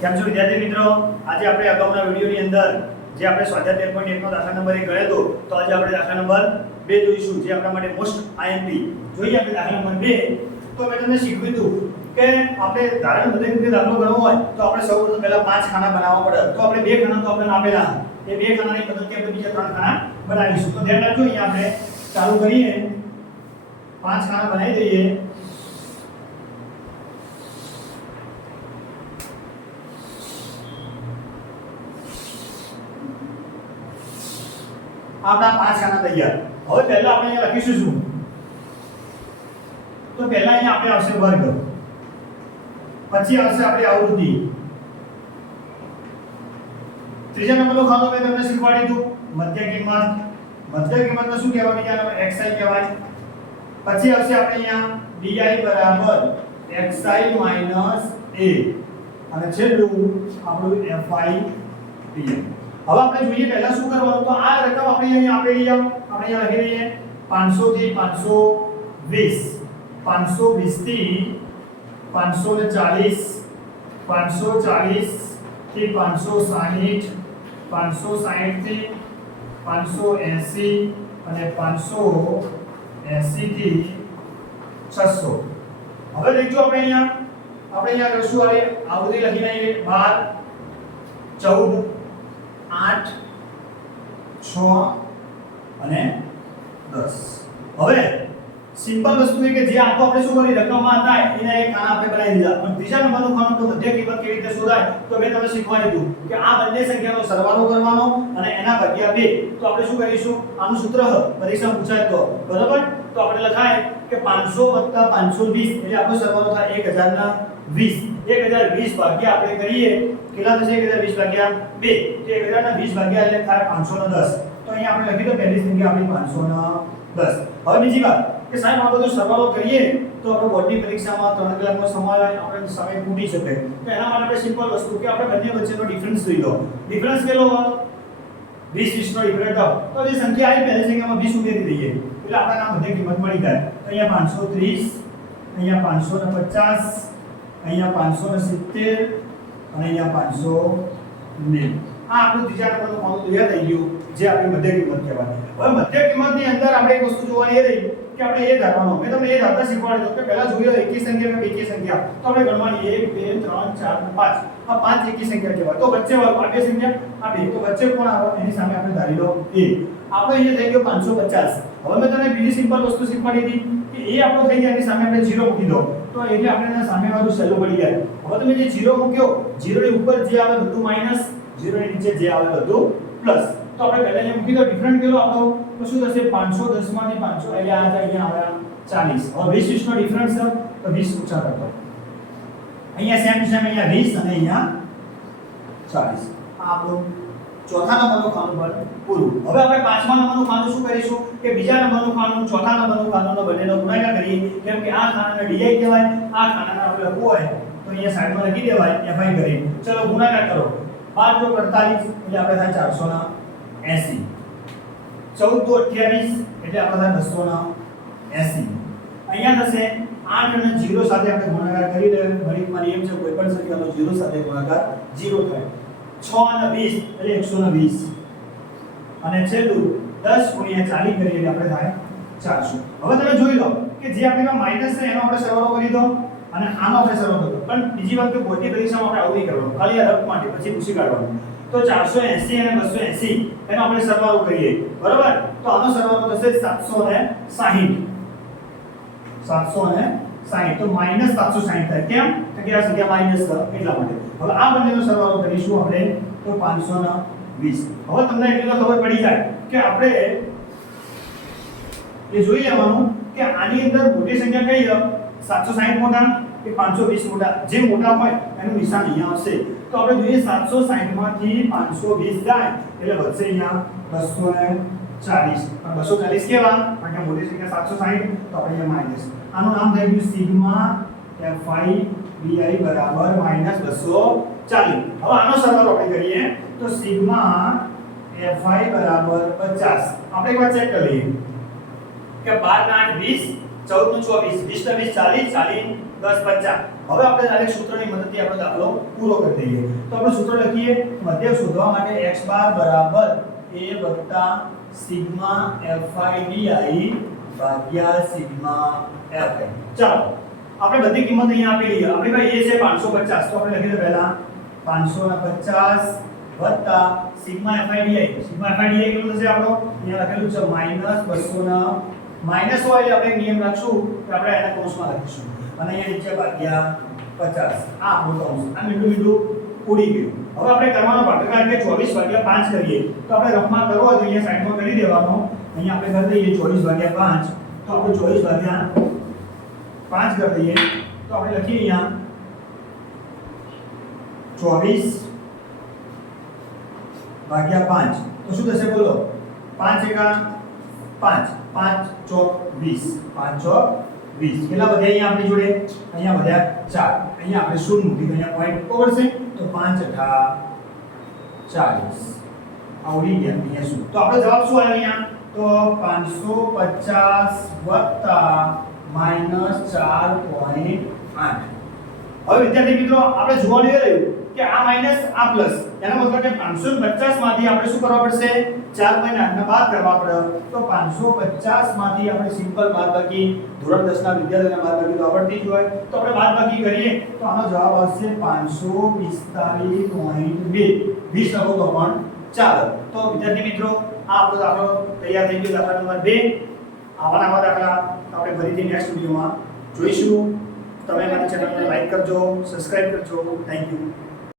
કેમ છો વિદ્યાર્થી મિત્રો? આજે આપણે અગાઉના વિડિયોની અંદર જે આપણે સ્વાધ્યાય 13.1 નો દાખલા નંબર 1 ગણ્યો તો આજે આપણે દાખલા નંબર 2 જોઈશું, જે આપણા માટે મોસ્ટ આઈએમપી. જોઈએ આપણે દાખલા નંબર 2. તો મેં તમને શીખવ્યું હતું કે આપણે ધારણ બધે રીતે દાખલો ગણવો હોય તો આપણે સૌપ્રથમ પહેલા 5 ખાના બનાવવા પડે. તો આપણે 2 ખાના તો આપણે આપેલા, એ 2 ખાનાની બદલે આપણે બીજા 3 ખાના બનાવીશું. તો ધ્યાન રાખજો, અહીંયા આપણે ચાલુ કરીએ, 5 ખાના બનાવી દઈએ. આપણા 5 ખાના તૈયાર. હવે પહેલા આપણે અહીંયા લખીશું શું? તો પહેલા અહીંયા આપણે આવશે વર્ગ, પછી આવશે આપણી આવૃત્તિ. ત્રીજા નંબરનો ખાનો મેં તમને શીખવાડી દીધું મધ્ય કિંમત. મધ્ય કિંમતને શું કહેવાય? બીજા નંબર xi કહેવાય. પછી આવશે આપણે અહીંયા di બરાબર xi a અને છેલ્લું આપણું fi dm. હવે આપણે જોઈએ પહેલા શું કરવાનું. તો આ રકમ આપણે અહીંયા આપેલી છે, આપણે અહીંયા લખી દઈએ 500 થી 520, 520 થી 540, 540 થી 560, 560 થી 580 અને 580 થી 600. હવે દેખજો આપણે અહીંયા કરશું આ બધી લખી લઈએ 12, 14, 8, 6 અને 10. હવે સિમ્પલ વસ્તુ એ કે જે આ તો આપણે શું કરી રકમમાં હતા એના એક ખાના આપણે બનાવી દીધા. પણ ત્રીજા નંબરનું ખાનું તો મધ્ય કિંમત કેવી રીતે શોધાય તો મેં તમને શીખવાડી દીધું કે આ બંને સંખ્યાનો સરવાળો કરવાનો અને એના ભાગ્યા 2. તો આપણે શું કરીશું? આનું સૂત્ર પરીક્ષા પૂછાય તો બરાબર. તો આપણે લખાય કે 500 + 520 એટલે આપણો સરવાળો થાય 1020. 1020 ભાગ્યા આપણે કરીએ કેટલા થશે? 1020 ભાગ્યા 2. તો 1020 ભાગ્યા એટલે થાય 510. તો અહીંયા આપણે લખી દો પહેલી સંખ્યા આપણી 510. હવે બીજી વાત કે સાહેબ આ બધો સરવાળો કરીએ તો આપણે બોર્ડની પરીક્ષામાં 3 કલાકનો સમય આપણે સમય ખૂટી શકે. તો એના માટે આપણે સિમ્પલ વસ્તુ કે આપણે બંને વચ્ચેનો ડિફરન્સ લઈ લો. ડિફરન્સ કેટલો હોય? 20 નો ડિફરન્સ હોય તો જે સંખ્યા આવી પહેલી સંખ્યામાં 20 ઉમેરી દઈએ એટલે આપણને આ મધ્ય કિંમત મળી જાય. તો અહીંયા 530, અહીંયા 550, અહીંયા 570 અને અહીંયા 590. આ આપણું ત્રીજા નંબરનું ખાનું તૈયાર થઈ ગયું, જે આપણી મધ્ય કિંમત કહેવાય. હવે મધ્ય કિંમતની અંદર આપણે એક વસ્તુ જોવાની એ રહી કે આપણે એ ધારવાનો. મેં તમને એ ધારતા શીખવાડ્યું કે પહેલા જોયો એકી સંખ્યા કે બેકી સંખ્યા. તો આપણે ગણવાની 1, 2, 3, 4 અને 5. આ 5 એકી સંખ્યા કહેવાય. તો વચ્ચે આ બે સંખ્યા આ બે, તો વચ્ચે કોણ આવે? એની સામે આપણે ધારી લો a. આપણો અહીંયા થઈ ગયો 550. હવે મેં તમને બીજી સિમ્પલ વસ્તુ શીખવાડી હતી કે એ આપણો થઈ ગયા, એની સામે આપણે 0 મૂકી દો તો એટલે આપણે એના સામે વાળું સહેલું પડી જાય. હવે તમે જે 0 મૂક્યો, 0 ની ઉપર જે આવે બધું માઈનસ, 0 ની નીચે જે આવે બધું પ્લસ. તો આપણે પહેલા જે મૂકી દો ડિફરન્ટ કેટલો આપણો તો શું થશે? 510 માંથી 500 એટલે આ અહીંયા આવ્યા 40. હવે 20 નો ડિફરન્સ છે તો 20 ઓછા કરતો. અહીંયા સેમ સેમ અહીંયા 20 અને અહીંયા 40. આ આપણું ચોથા નંબરનું ખાનું પર પૂરું. હવે આપણે પાંચમા નંબરનું ખાનું શું કરીશું કે બીજા નંબરનું ખાનું ચોથા નંબરનું ખાનુંનો બંનેનો ગુણાકાર કરીએ. કેમ કે આ ખાનાને di કહેવાય, આ ખાનાને આપણે લખવું હોય તો અહીંયા સાઈડમાં લખી દેવાય fi કરી. ચલો ગુણાકાર કરો. 5 * 48 એટલે આપણે થાય 480. 14 * 28 એટલે આપણે થાય 280. અહીંયા થશે 8 અને 0 સાથે આપણે ગુણાકાર કરી દઈએ. ગણિતમાં નિયમ છે કોઈ પણ સંખ્યાનો 0 સાથે ગુણાકાર 0 થાય. 6 અને 20 એટલે 120 અને છેલ્લું 10 * 40 કરીએ એટલે આપણે થાય 400. હવે તમે જોઈ લો કે જે આપણીમાં માઈનસ છે એનો આપણે સરવાળો કરી દો અને આનો આપણે સરવાળો કરો. પણ બીજી વાત કે બોર્ડની પરીક્ષામાં આપણે આવું નહીં કરવાનું, ખાલી આ રફ માટે પછી પૂછી કાઢવાનું. તો 480 અને 280 એનો આપણે સરવાળો કરીએ બરાબર. તો આનો સરવાળો થશે 760. 760 તો -760 થાય. કેમ? કે આ સંખ્યા માઈનસ છે એટલા માટે. હવે આ બંનેનો સરવાળો કરીશું આપણે તો 520. હવે તમને એટલી તો ખબર પડી જાય કે આપણે એ જોઈ લેવાનું કે આની અંદર મોટી સંખ્યા કઈ છે? 760 મોટા કે 520 મોટા? જે મોટા હોય એનું નિશાન અહીંયા આવશે. તો આપણે જોઈએ 760 માંથી 520 જાય એટલે વધશે અહીંયા 240. 240 કેવા? કારણ કે મોટી સંખ્યા 760 તો આપણે અહીંયા માઈનસ. આનું નામ થઈ ગયું સિગ્મા fi di બરાબર -240. હવે આનો સરવાળો આપણે કરીએ તો સિગ્મા fi બરાબર 50. આપણે એકવાર ચેક કરી લઈએ કે 12 * 8 = 20, 14 * 24, 20 * 20 = 40, 40 * 10 = 50. હવે આપણે ડાયરેક્ટ સૂત્રની મદદથી આપણો દાખલો પૂરો કરી દઈએ. તો આપણે સૂત્ર લખીએ. મધ્યક શોધવા માટે x બાર બરાબર a વત્તા સિગ્મા fi di ભાગ્યા સિગ્મા fi. ચાલો આપણે બધી કિંમત અહીંયા આપેલી છે. આપણી પાસે a છે 550, તો આપણે લખી દે પહેલા 550 વત્તા sigma fi di. Sigma fi di કેટલું થશે આપણો? અહીંયા લખેલું છે -200 માઈનસ હોય એટલે આપણે નિયમ રાખશું કે આપણે એના કૌંસમાં લખીશું અને અહીંયા નીચે ભાગ્યા 50. આ આપણો કૌંસ. આ મીંડું ઉડી ગયું. હવે આપણે કરવાનો ભાગાકાર એટલે 24/5 કરીએ. તો આપણે રફમાં કરવો હોય તો અહીંયા સાઈડમાં કરી દેવાનો. અહીંયા આપણે કરી દઈએ 24/5. તો આપણે 24/5 કરી દઈએ. તો આપણે લખીએ અહીંયા 24/5. તો શું થશે બોલો? 5 એકા 5, 5 ચોક 20, 5 ચોક 20. કેટલા વધ્યા અહીંયા આપણી જોડે? અહીંયા વધ્યા 4. અહીંયા આપણે શૂન્ય મૂકી અહીંયા પોઈન્ટ ઓવરશે તો 5 અઠા 40. આ ઉડી ગયા અહીંયા શું? તો આપણો જવાબ શું આવ્યો અહીંયા? તો 550 વત્તા -4.8. હવે વિદ્યાર્થી મિત્રો આપણે જોવાનું એ રહ્યું કે આ માઈનસ આ પ્લસ, એનો મતલબ કે 550 માંથી આપણે શું કરવા પડશે? 4.8 ને બાદ કરવા પડે. તો 550 માંથી આપણે સિમ્પલ બાદબાકી ધોરણ 10 ના વિદ્યાર્થીઓને બાદબાકી તો આવડતી જ હોય. તો આપણે બાદબાકી કરીએ તો આનો જવાબ આવશે 545.2. 20 લખો તો પણ ચાલે. તો વિદ્યાર્થી મિત્રો આ આપણો દાખલો તૈયાર થઈ ગયો, દાખલા નંબર 2. આવા દાખલા આપણે ફરીથી નેક્સ્ટ વિડિયોમાં જોઈશું. તમે મારી ચેનલને લાઈક કરજો, સબસ્ક્રાઇબ કરજો. Thank you.